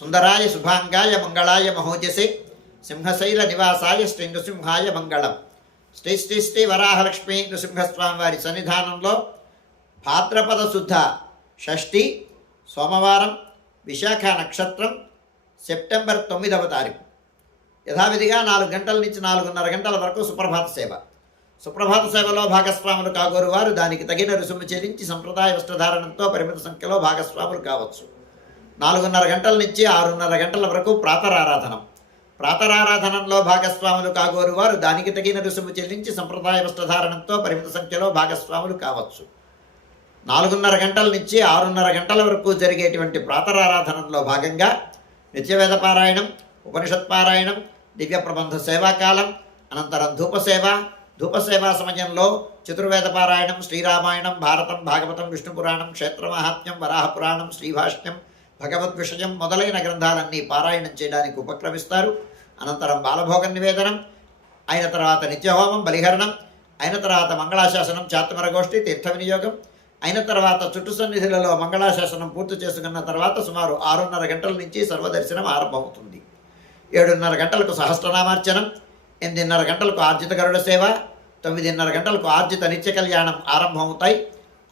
సుందరాయ శుభాంగాయ మంగళాయ మహోజసే. సింహశైల నివాసాయ శ్రీ నృసింహాయ మంగళం. శ్రీ శ్రీ శ్రీ వరాహలక్ష్మి నృసింహస్వామి వారి సన్నిధానంలో భాద్రపద శుద్ధ షష్ఠి సోమవారం విశాఖ నక్షత్రం సెప్టెంబర్ తొమ్మిదవ తారీఖు. యథావిధిగా నాలుగు గంటల నుంచి నాలుగున్నర గంటల వరకు సుప్రభాత సేవ. సుప్రభాత సేవలో భాగస్వాములు కాగోరు వారు దానికి తగిన రుసుము చెల్లించి సంప్రదాయ వస్త్రధారణంతో పరిమిత సంఖ్యలో భాగస్వాములు కావచ్చు. నాలుగున్నర గంటల నుంచి ఆరున్నర గంటల వరకు ప్రాతరారాధనం. ప్రాతరారాధనంలో భాగస్వాములు కాగోరు వారు దానికి తగిన రుసుము చెల్లించి సంప్రదాయ వస్త్రధారణంతో పరిమిత సంఖ్యలో భాగస్వాములు కావచ్చు. నాలుగున్నర గంటల నుంచి ఆరున్నర గంటల వరకు జరిగేటువంటి ప్రాతరారాధనంలో భాగంగా నిత్యవేద పారాయణం ఉపనిషత్ పారాయణం దివ్య ప్రబంధ సేవాకాలం అనంతరం ధూపసేవ ధూపసేవా సమయంలో చతుర్వేద పారాయణం శ్రీరామాయణం భారతం భాగవతం విష్ణుపురాణం పురాణం వరాహపురాణం పురాణం శ్రీభాష్యం భగవద్ విషయం మొదలైన గ్రంథాలన్నీ పారాయణం చేయడానికి ఉపక్రమిస్తారు. అనంతరం బాలభోగ నివేదనం అయిన తర్వాత నిత్యహోమం బలిహరణం అయిన తర్వాత మంగళాశాసనం చాత్మరగోష్ఠి తీర్థ వినియోగం అయిన తర్వాత చుట్టు సన్నిధులలో మంగళాశాసనం పూర్తి చేసుకున్న తర్వాత సుమారు ఆరున్నర గంటల నుంచి సర్వదర్శనం ఆరంభమవుతుంది. ఏడున్నర గంటలకు సహస్రనామార్చనం ఎనిమిదిన్నర గంటలకు ఆర్జిత గరుడ సేవ తొమ్మిదిన్నర గంటలకు ఆర్జిత నిత్య కళ్యాణం ఆరంభమవుతాయి.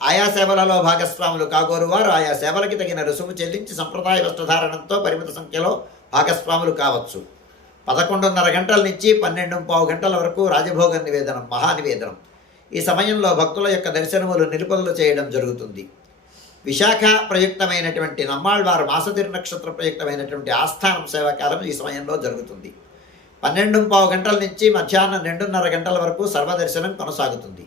ఆయా సేవలలో భాగస్వాములు కాగోరు వారు ఆయా సేవలకి తగిన రుసుము చెల్లించి సంప్రదాయ వస్త్రధారణంతో పరిమిత సంఖ్యలో భాగస్వాములు కావచ్చు. పదకొండున్నర గంటల నుంచి పన్నెండు పావు గంటల వరకు రాజభోగ నివేదనం మహానివేదనం. ఈ సమయంలో భక్తుల యొక్క దర్శనములు నిలుపుదల చేయడం జరుగుతుంది. విశాఖ ప్రయుక్తమైనటువంటి నమ్మాళ్వారు మాసతిరు నక్షత్ర ప్రయుక్తమైనటువంటి ఆస్థానం సేవాకాలం ఈ సమయంలో జరుగుతుంది. పన్నెండు పావు గంటల నుంచి మధ్యాహ్నం రెండున్నర గంటల వరకు సర్వదర్శనం కొనసాగుతుంది.